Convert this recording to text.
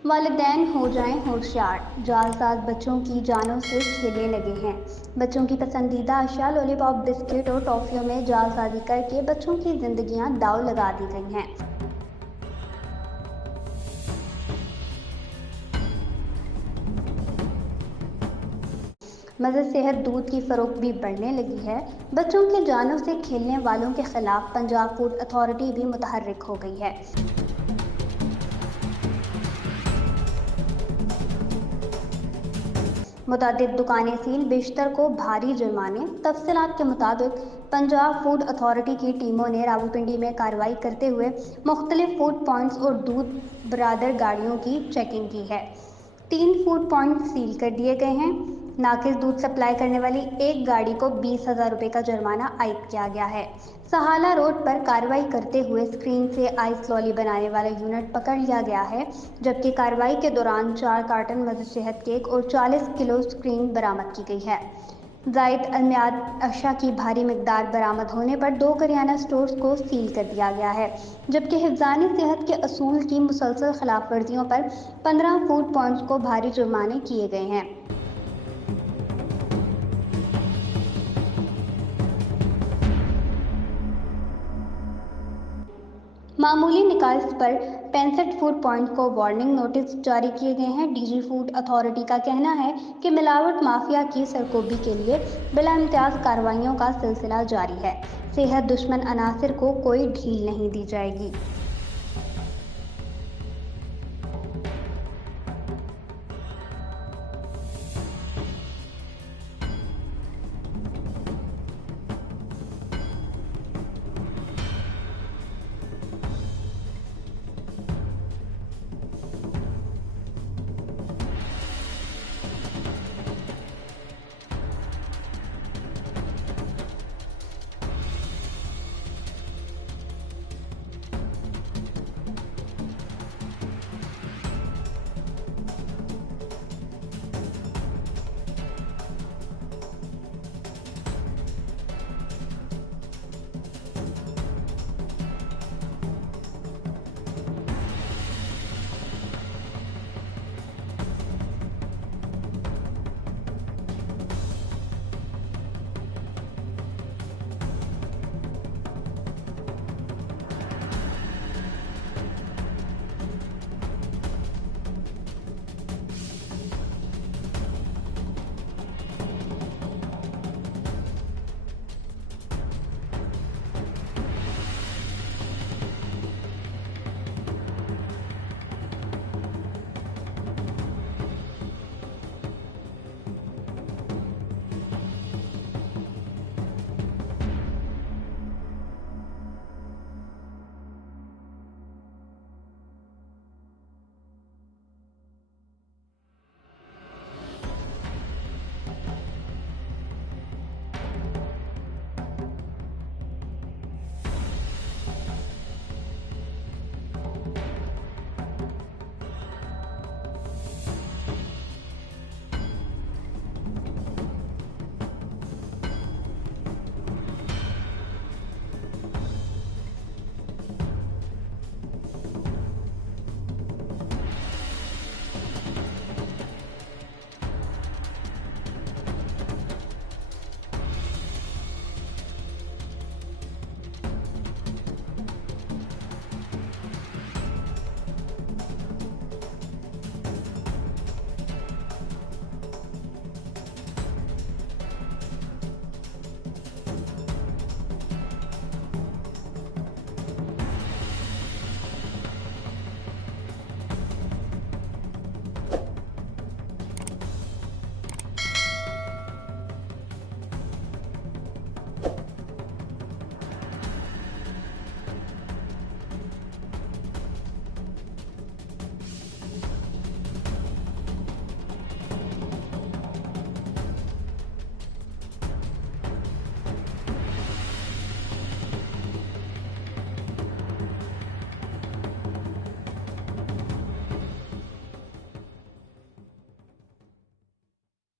वालिदैन हो जाएं होशियार, जालसाज बच्चों की जानों से खेलने लगे हैं। बच्चों की पसंदीदा अशिया लॉलीपॉप, बिस्किट और टॉफियों में जालसाजी करके बच्चों की जिंदगियां दांव लगा दी गई हैं। मदद सेहत दूध की फरोख्त भी बढ़ने लगी है। बच्चों की जानों से खेलने वालों के खिलाफ पंजाब फूड अथॉरिटी भी मुतहर्रिक हो गई है। मुतादिद दुकानें सील, बेशतर को भारी जुर्माने। तफसीलात के मुताबिक पंजाब फूड अथॉरिटी की टीमों ने रावलपिंडी में कार्रवाई करते हुए मुख्तलिफ फूड पॉइंट्स और दूध बरादर गाड़ियों की चेकिंग की है। 3 फूड पॉइंट सील कर दिए गए हैं। नाकिस दूध सप्लाई करने वाली एक गाड़ी को 20,000 रुपये का जुर्माना आयद किया गया है। सहाला रोड पर कार्रवाई करते हुए स्क्रीन से आइस लॉली बनाने वाला यूनिट पकड़ लिया गया है, जबकि कार्रवाई के दौरान 4 कार्टन मदद सेहत केक और 40 किलो स्क्रीन बरामद की गई है। जायद अलमियाद अशा की भारी मिकदार बरामद होने पर 2 करियाना स्टोर्स को सील कर दिया गया है, जबकि हिफ्ज़ानी सेहत के असूल की मुसलसल खिलाफ वर्जियों पर 15 फूड पॉइंट्स को भारी जुर्माने किए गए हैं। मामूली निकास पर 65 फूड पॉइंट को वार्निंग नोटिस जारी किए गए हैं। डीजी फूड अथॉरिटी का कहना है कि मिलावट माफिया की सरकोबी के लिए बिला इम्तियाज कार्रवाइयों का सिलसिला जारी है। सेहत दुश्मन अनासिर को कोई ढील नहीं दी जाएगी।